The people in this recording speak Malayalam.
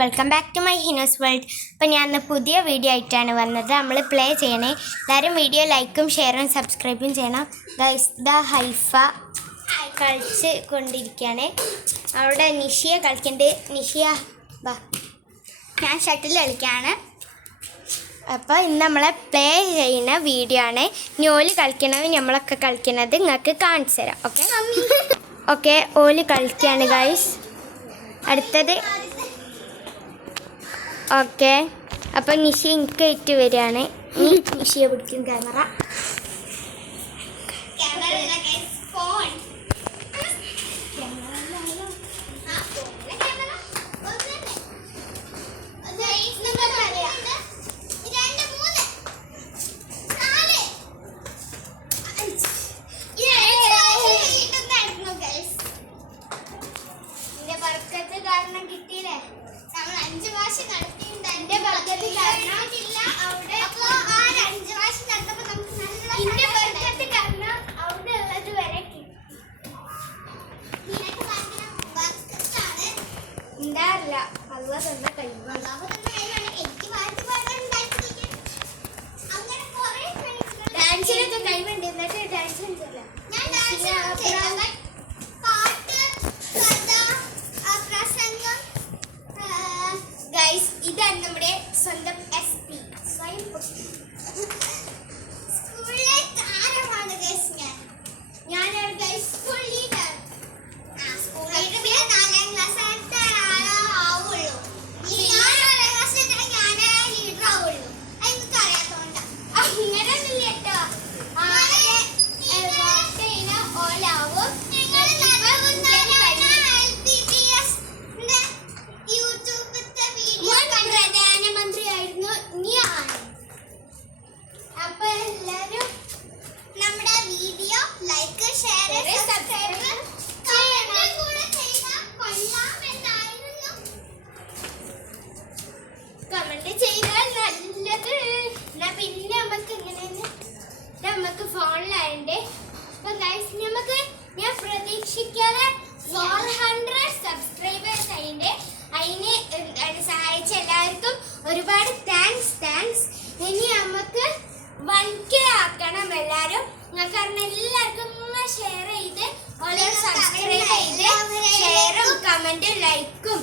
വെൽക്കം ബാക്ക് ടു മൈ ഹിനോസ് വേൾഡ്. അപ്പോൾ ഞാൻ ഇന്ന് പുതിയ വീഡിയോ ആയിട്ടാണ് വന്നത്. നമ്മൾ പ്ലേ ചെയ്യണേ. എല്ലാവരും വീഡിയോ ലൈക്കും ഷെയറും സബ്സ്ക്രൈബും ചെയ്യണം. ദ ഹൈഫ കളിച്ച് കൊണ്ടിരിക്കുകയാണ്. അവിടെ നിഷിയ കളിക്കുന്നുണ്ട്. നിഷിയ ബാ, ഞാൻ ഷട്ടിൽ കളിക്കുകയാണ്. അപ്പോൾ ഇന്ന് നമ്മളെ പ്ലേ ചെയ്യുന്ന വീഡിയോ ആണ്. ഓല് കളിക്കണത് നമ്മളൊക്കെ കളിക്കുന്നത് നിങ്ങൾക്ക് കാണിച്ചു തരാം. ഓക്കെ ഓല് കളിക്കുകയാണ് ഗൈസ്. അടുത്തത് ഓക്കെ. അപ്പം നിഷി എനിക്ക് ഏറ്റ് വരികയാണ്. നിഷിയെ പിടിക്കും ക്യാമറ. കാരണം കിട്ടിയില്ലേ, നമ്മൾ 5 പ്രാവശ്യം നടത്തിയിട്ടുണ്ട്. എന്റെ ബർക്കത്ത് കാരണം അവിടെ അപ്പൊ ആ 5 പ്രാവശ്യം നടത്തപ്പോ നമുക്ക് നല്ല എന്റെ ബർക്കത്ത് കാരണം അവിടെ ഉള്ളത് വരെ ഉണ്ടാറില്ല. അള്ള തന്ന കഴിവാണ്. എനിക്ക് പാട്ട് പാടാൻ അങ്ങനെ കുറെ ഡാൻസിനൊക്കെ കഴിവുണ്ട്. എന്നിട്ട് ഡാൻസ് കളിച്ചില്ല. ഞാൻ ഡാൻസ് ഇതാണ് നമ്മുടെ സ്വന്തം SP സ്വയം സ്കൂളിലെ താരമാണ് ഗൈസ്. ഞാനാണ് guys school leader. School leader പിന്നെ 4ാം ക്ലാസ് ആവുള്ളൂ. ഞാൻ 4ാം ക്ലാസ്സിൽ ഞാനേ ലീഡർ ആവുള്ളൂ. എനിക്ക് അറിയാത്തോണ്ടാ. അങ്ങനെയൊന്നുമില്ല കേട്ടോ. ഓലാവും പ്രധാനമന്ത്രിയായിരുന്നു ഞാൻ. അപ്പൊ എല്ലാരും നമ്മുടെ വീഡിയോ ലൈക്ക് ഷെയർ സബ്സ്ക്രൈബ് കൂടെ ചെയ്താൽ കൊള്ളാമെന്നായിരുന്നു. കമന്റ് ചെയ്താൽ നല്ലത്. എന്നാ പിന്നെ നമുക്ക് ഇങ്ങനെ നമുക്ക് ഫോണിലായണ്ടേ. അപ്പൊ ഗൈസ് നമുക്ക് ഞാൻ പ്രതീക്ഷിക്കാതെ 400 സബ്സ്ക്രൈബേഴ്സ് അതിന് സഹായിച്ച എല്ലാവർക്കും ഒരുപാട് താങ്ക്സ്. ഇനി നമുക്ക് 1K ആക്കണം എല്ലാവരും. നിങ്ങൾക്ക് അറിഞ്ഞ എല്ലാവർക്കും ഷെയർ ചെയ്ത് സബ്സ്ക്രൈബ് ചെയ്ത് ഷെയറും കമന്റും ലൈക്കും